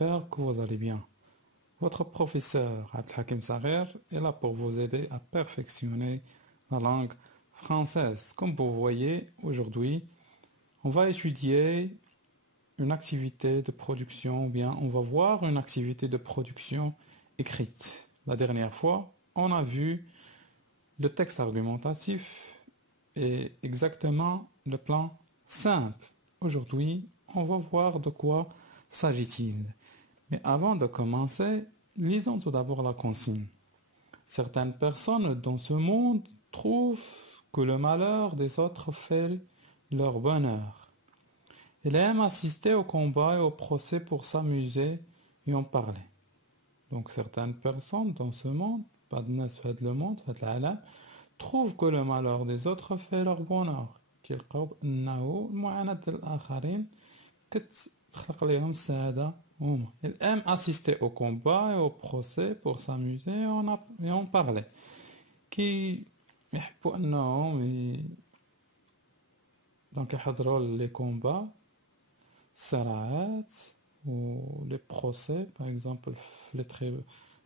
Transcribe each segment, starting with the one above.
j'espère que vous allez bien. Votre professeur Abdelhakim Sarer est là pour vous aider à perfectionner la langue française. Comme vous voyez, aujourd'hui, on va étudier une activité de production, ou bien on va voir une activité de production écrite. La dernière fois, on a vu le texte argumentatif et exactement le plan simple. Aujourd'hui, on va voir de quoi s'agit-il. Mais avant de commencer, lisons tout d'abord la consigne. Certaines personnes dans ce monde trouvent que le malheur des autres fait leur bonheur. Ils aiment assister au combat et au procès pour s'amuser et en parler. Donc certaines personnes dans ce monde, pas de le monde, trouvent que le malheur des autres fait leur bonheur. كيلقاو بأنه المعاناة الآخرين كتخلق لهم السعادة هما. Ils aiment assister au combat et au procès pour s'amuser et en parler. يحبوا أنهم donc يحضروا les combats, الصراعات ou les procès par exemple في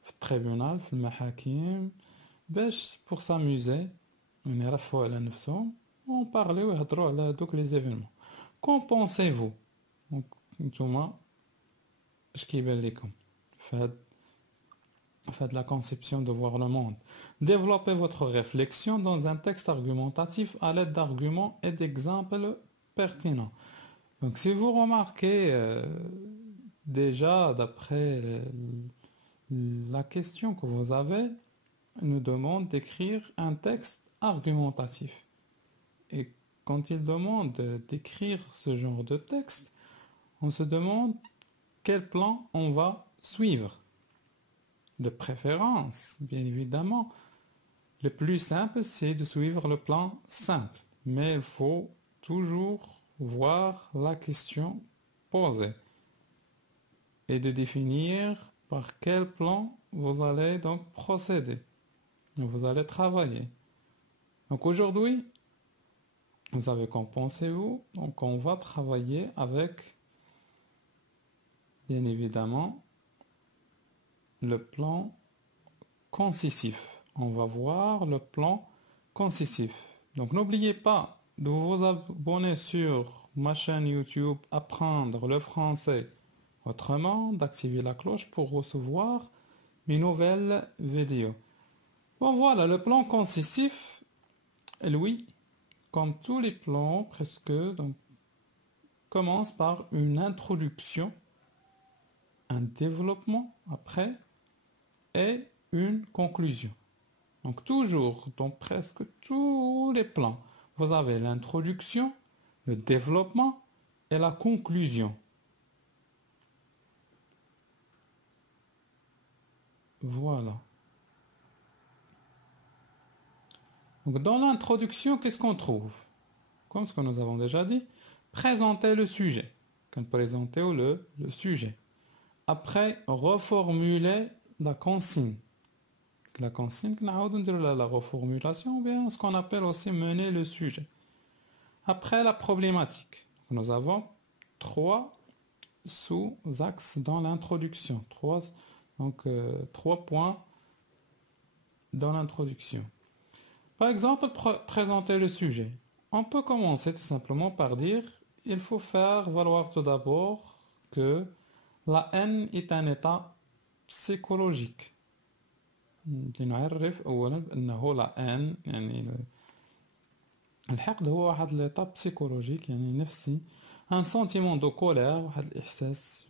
التريبيونال في المحاكم باش pour s'amuser يعني يرفعوا على نفسهم on parlait ويهضروا على دوك les événements. Qu'en pensez-vous? Donc نتوما اش كيبان لكم في هاد la conception de voir le monde. Développez votre réflexion dans un texte argumentatif à l'aide d'arguments et d'exemples pertinents. Donc si vous remarquez déjà d'après la question que vous avez, nous demande d'écrire un texte argumentatif. Et quand il demande d'écrire ce genre de texte, on se demande quel plan on va suivre. De préférence, bien évidemment, le plus simple, c'est de suivre le plan simple. Mais il faut toujours voir la question posée et de définir par quel plan vous allez donc procéder. Vous allez travailler. Donc aujourd'hui, vous savez qu'en pensez-vous? Donc on va travailler avec, bien évidemment, le plan concisif. On va voir le plan concisif. Donc n'oubliez pas de vous abonner sur ma chaîne YouTube Apprendre le français autrement, d'activer la cloche pour recevoir mes nouvelles vidéos. Bon voilà, le plan concisif, lui, comme tous les plans presque, donc, commence par une introduction, un développement après et une conclusion. Donc toujours, dans presque tous les plans, vous avez l'introduction, le développement et la conclusion. Voilà. Donc dans l'introduction, qu'est-ce qu'on trouve? Comme ce que nous avons déjà dit, présenter le sujet. Présenter le sujet. Après, reformuler la consigne. La consigne, la reformulation, ou bien ce qu'on appelle aussi mener le sujet. Après, la problématique. Nous avons 3 sous-axes dans l'introduction. 3 points dans l'introduction. Par exemple, présenter le sujet. On peut commencer tout simplement par dire il faut faire valoir tout d'abord que la haine est un état psychologique. لنعرف أولا بأنه la haine يعني الحقد هو واحد l'état psychologique يعني نفسي un sentiment de colère واحد الإحساس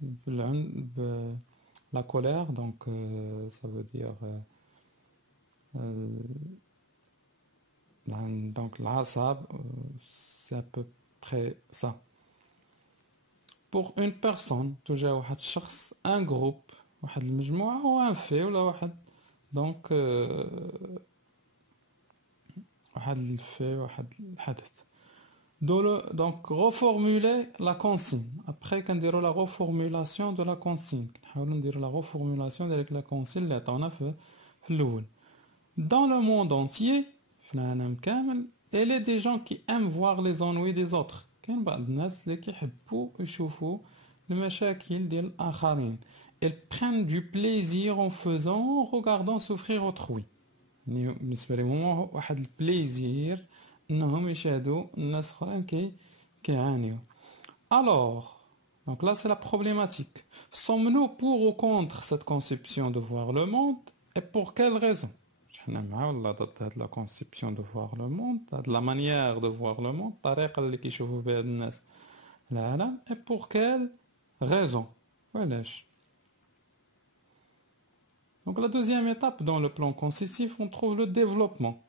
la colère donc ça veut dire donc l'asab c'est à peu près ça. Pour une personne تجاه واحد الشخص un groupe واحد المجموعة ou un fait ولا واحد donc واحد الفي واحد الحدث. Donc reformuler la consigne. Après كنديروا la reformulation de la consigne. نحاولوا نديروا la reformulation de la consigne اللي عطاونا في الأول. Dans le monde entier في العالم كامل il y a des gens qui aiment voir les ennuis des autres. كاين بعض الناس اللي كيحبوا يشوفوا المشاكل ديال الآخرين. Ils prennent du plaisir en faisant, en regardant souffrir autrui. بالنسبة لهم هو واحد البليزير انهم يشاهدوا الناس اخرين كيعانيو. Alors, donc là c'est la problématique. Sommes-nous pour ou contre cette conception de voir le monde et pour quelle raison? حنا مع ولا ضد هاد la conception de voir le monde, هاد la manière de voir le monde, الطريقة اللي كيشوفوا بها الناس العالم, et pour quelle raison? وعلاش؟ Donc la deuxième étape dans le plan consistif, on trouve le développement.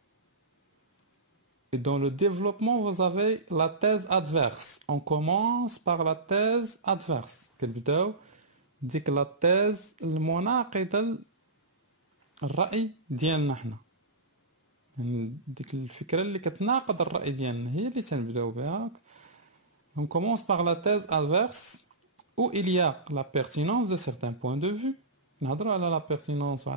Et dans le développement, vous avez la thèse adverse. On commence par la thèse adverse. كنبداو ديك la thèse المناقضة للرأي ديالنا حنا. يعني ديك الفكرة اللي كتناقض الرأي ديالنا هي اللي تنبداو بها. On commence par la thèse adverse où il y a la pertinence de certains points de vue. نهضروا على la pertinence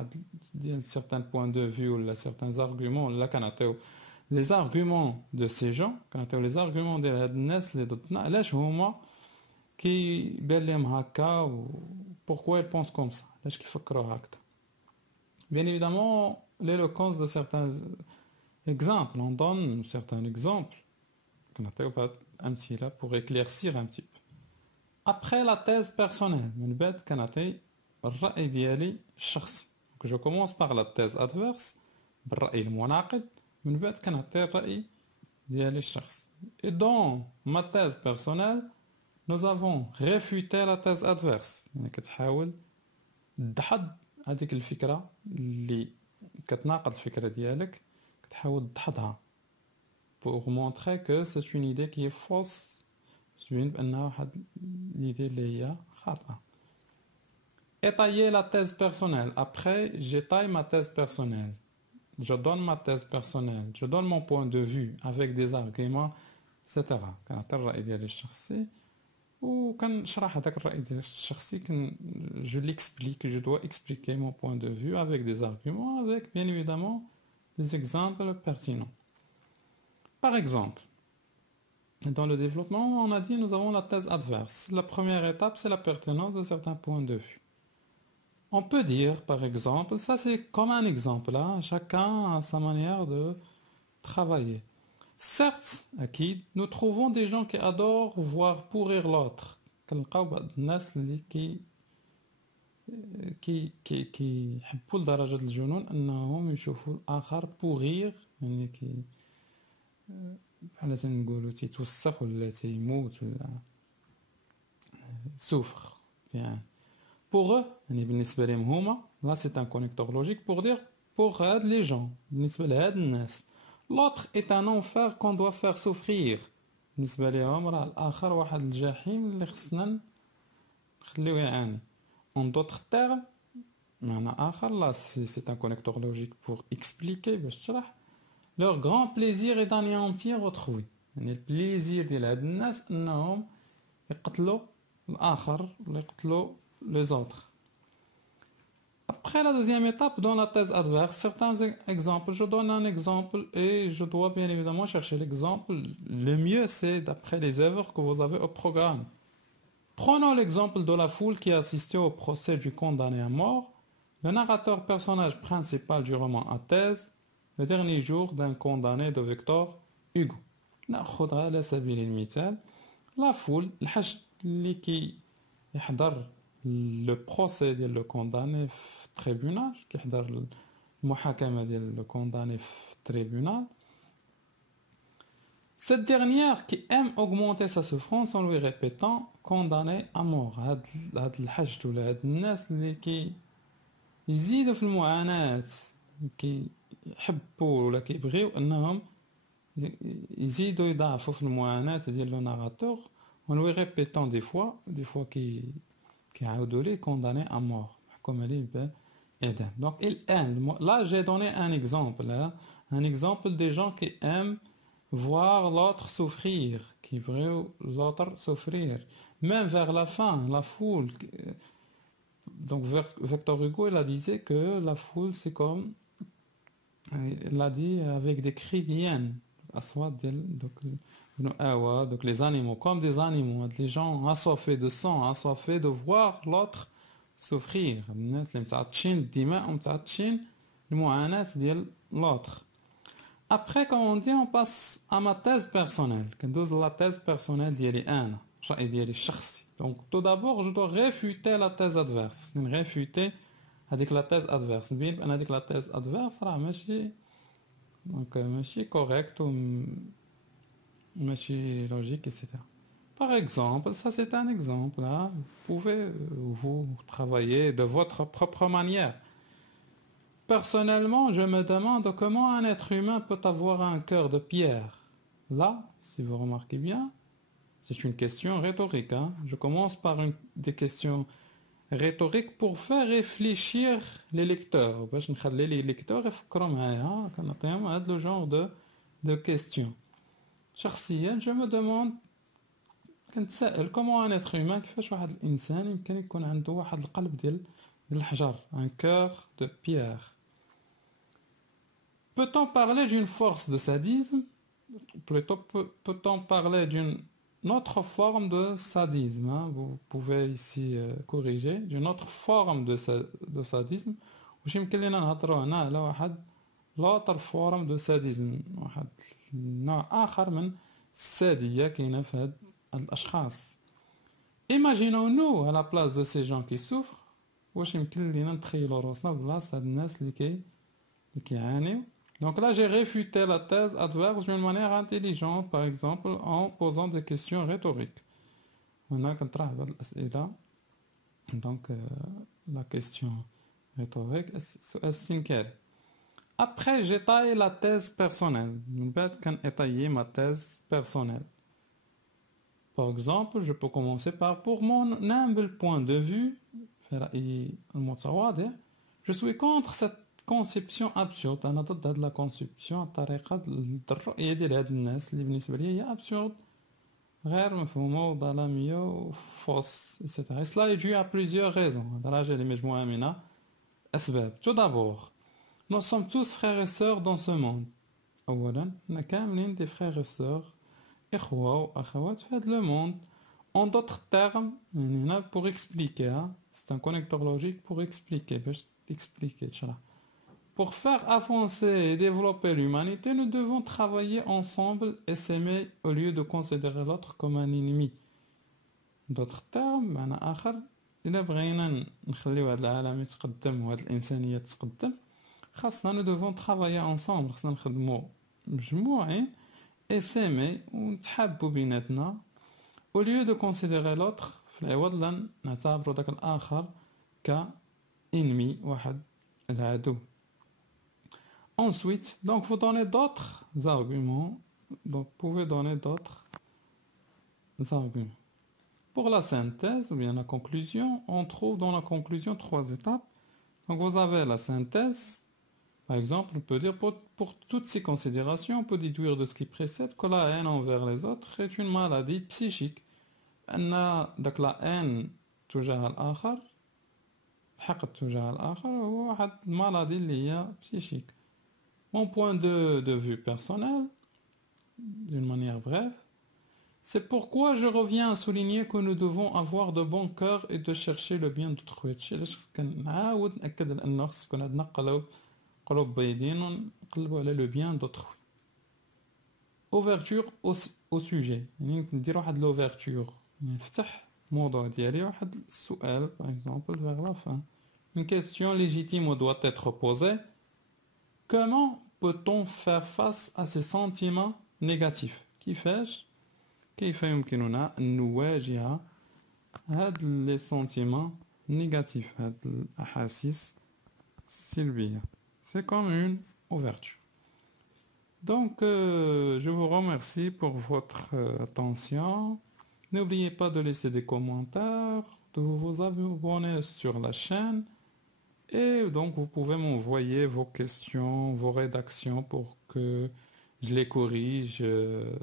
ديال certains points de vue ولا certains arguments ولا كنعطيو les arguments de ces gens, كنعطيو les arguments ديال هاد الناس اللي ضدنا علاش هما كيبان لهم هكا و pourquoi ils pensent comme ça, علاش كيفكروا هكذا. Bien évidemment, l'éloquence de certains exemples, on donne certains exemples كنعطيو بعض أمثلة pour éclaircir un petit peu. Après la thèse personnelle, من بعد كنعطي الرأي ديالي الشخصي. Donc je commence par la thèse adverse بالرأي المناقض, من بعد كنعطي الرأي ديالي الشخصي. Et dans ma thèse personnelle, nous avons réfuté la thèse adverse. يعني كتحاول تدحض هذيك الفكرة اللي كتناقض الفكرة ديالك, كتحاول تدحضها pour montrer que c'est une idée qui est fausse, تبين بأنها واحد l'idée اللي هي خاطئة. Étayer la thèse personnelle. Après, j'étaye ma thèse personnelle. Je donne ma thèse personnelle. Je donne mon point de vue avec des arguments, etc. كنعطي الرأي ديالي الشخصي وكنشرح هذاك الرأي ديالي الشخصي je l'explique, je dois expliquer mon point de vue avec des arguments, avec bien évidemment des exemples pertinents. Par exemple, dans le développement, on a dit nous avons la thèse adverse. La première étape, c'est la pertinence de certains points de vue. On peut dire, par exemple, ça c'est comme un exemple, hein, chacun a sa manière de travailler. Certes, nous trouvons des gens qui adorent voir pourrir l'autre. كنلقاو بعض الناس اللي يحبوا لدرجة الجنون أنهم يشوفوا الآخر pourrir, يعني بحال تنقولوا تيتوسخ ولا تيموت ولا souffre. يعني pour eux, بالنسبة لهم هما, là c'est un connecteur logique pour dire pour les gens, بالنسبة لهاد الناس, l'autre est un enfer qu'on doit faire souffrir. بالنسبة لهم راه الآخر واحد الجحيم اللي خصنا نخليوه يعاني. En d'autres termes, معنى آخر, là c'est un connecteur logique pour expliquer باش تشرح, leur grand plaisir est d'anéantir autrui. يعني البليزير ديال هاد الناس أنهم يقتلوا الآخر ولا يقتلوا les autres. Après la deuxième étape, dans la thèse adverse, certains exemples, je donne un exemple et je dois bien évidemment chercher l'exemple. Le mieux, c'est d'après les œuvres que vous avez au programme. Prenons l'exemple de la foule qui a assisté au procès du condamné à mort, le narrateur personnage principal du roman à thèse, le dernier jour d'un condamné de Victor Hugo. نأخذها على سبيل المثال. La foule, الحشد اللي كي يحضر le procès ديال le condamné في tribunal, كيحضر المحاكمة ديال le condamné في tribunal. Cette dernière qui aime augmenter sa souffrance en lui répétant condamné à mort. هاد الحشد ولا هاد الناس اللي كي يزيدوا في المعاناة, كيحبوا ولا كيبغيو انهم يزيدوا يضاعفوا في المعاناة ديال le narrateur en lui répétant des fois كيعاودوا ليه condamné à mort, محكوم عليه بإعدام. Donc il aime. Là j'ai donné un exemple, hein, un exemple des gens qui aiment voir l'autre souffrir, qui veulent l'autre souffrir. Même vers la fin, la foule. Donc Victor Hugo, il a dit que la foule c'est comme, il a dit avec des cris d'hyène. الأصوات ديال donc les animaux comme des animaux les gens assoiffés de sang assoiffés de voir l'autre souffrir الناس اللي متعطشين الدماء ومتعطشين المعاناة ديال l'autre. Après, comme on dit, on passe à ma thèse personnelle. كندوز la thèse personnelle ديالي أنا الرأي ديالي الشخصي. Donc tout d'abord je dois réfuter la thèse adverse. réfuter هذيك la thèse adverse. نبين بأن هذيك la thèse adverse راه ماشي correct ou ماشي logique, etc. Par exemple, ça c'est un exemple. Hein. Vous pouvez vous travailler de votre propre manière. Personnellement, je me demande comment un être humain peut avoir un cœur de pierre. Là, si vous remarquez bien, c'est une question rhétorique. Hein. Je commence par des questions rhétoriques pour faire réfléchir les lecteurs. Les lecteurs كنعطيهم هذا le genre de questions. شخصيا je me demande كنتسائل comment un être humain كيفاش واحد الإنسان يمكن يكون عنده واحد القلب ديال الحجر un cœur de pierre. Peut-on parler d'une force de sadisme? Plutôt peut-on parler d'une autre forme de sadisme, hein? Vous pouvez ici corriger d'une autre forme de sadisme. واش يمكن لنا نهضروا هنا على واحد l'autre forme de sadisme واحد نوع آخر من السادية كاينة في هاد الأشخاص. Imaginons-nous à la place de ces gens qui souffrent. واش يمكن لنا نتخيلوا راسنا بلاصة هاد الناس اللي كيعانيو. Donc là, j'ai réfuté la thèse adverse d'une manière intelligente, par exemple, en posant des questions rhétoriques. Donc, la question rhétorique, après, j'ai taillé la thèse personnelle. Je taillé ma thèse personnelle. Par exemple, je peux commencer par, pour mon humble point de vue, je suis contre cette conception absurde. أنا ضد هاد la conception الطريقة الرؤية ديال هاد الناس اللي بالنسبة لي هي absurde غير مفهومة وظلامية وفوس etc. Cela est dû à plusieurs raisons. هذا جا لي مجموعة من أسباب. Tout d'abord, nous sommes tous frères et sœurs dans ce monde. أولا حنا كاملين des frères et sœurs إخوة وأخوات في هاد le monde. En d'autres termes, pour expliquer, c'est un connecteur logique pour expliquer, باش expliquer تشرح. Pour faire avancer et développer l'humanité, nous devons travailler ensemble et s'aimer au lieu de considérer l'autre comme un ennemi. D'autres termes, معنى آخر إذا بغينا نخليو هذا العالم يتقدم وهذه الإنسانية تتقدم خاصنا nous devons travailler ensemble خاصنا نخدمو مجموعين et s'aimer ونتحابوا بيناتنا au lieu de considérer l'autre في العوض لا نعتبرو داك الآخر كإنمي واحد العدو. Ensuite, donc vous donnez d'autres arguments. Donc vous pouvez donner d'autres arguments. Pour la synthèse ou bien la conclusion, on trouve dans la conclusion 3 étapes. Donc vous avez la synthèse. Par exemple, on peut dire pour toutes ces considérations, on peut déduire de ce qui précède que la haine envers les autres est une maladie psychique. Donc la haine تجاه الآخر حقد تجاه الآخر هو واحد المرض اللي هي psychique. Mon point de vue personnel, d'une manière brève, c'est pourquoi je reviens à souligner que nous devons avoir de bon cœur et de chercher le bien d'autrui. كنعاود نأكد على أنه خص يكون عندنا قلوب بيضين ونقلبوا على le bien d'autrui. Ouverture au sujet. يعني ندير واحد l'ouverture. نفتح الموضوع ديالي واحد السؤال par exemple vers la fin. Une question légitime doit être posée. Comment peut-on faire face à ces sentiments négatifs? كيف يمكننا أن نواجه هاد les sentiments négatifs, هاد الأحاسيس السلبية. C'est comme une ouverture. Donc, je vous remercie pour votre attention. N'oubliez pas de laisser des commentaires, de vous abonner sur la chaîne. Et donc, vous pouvez m'envoyer vos questions, vos rédactions pour que je les corrige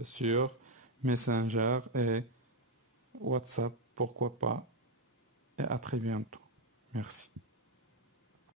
sur Messenger et WhatsApp, pourquoi pas. Et à très bientôt. Merci.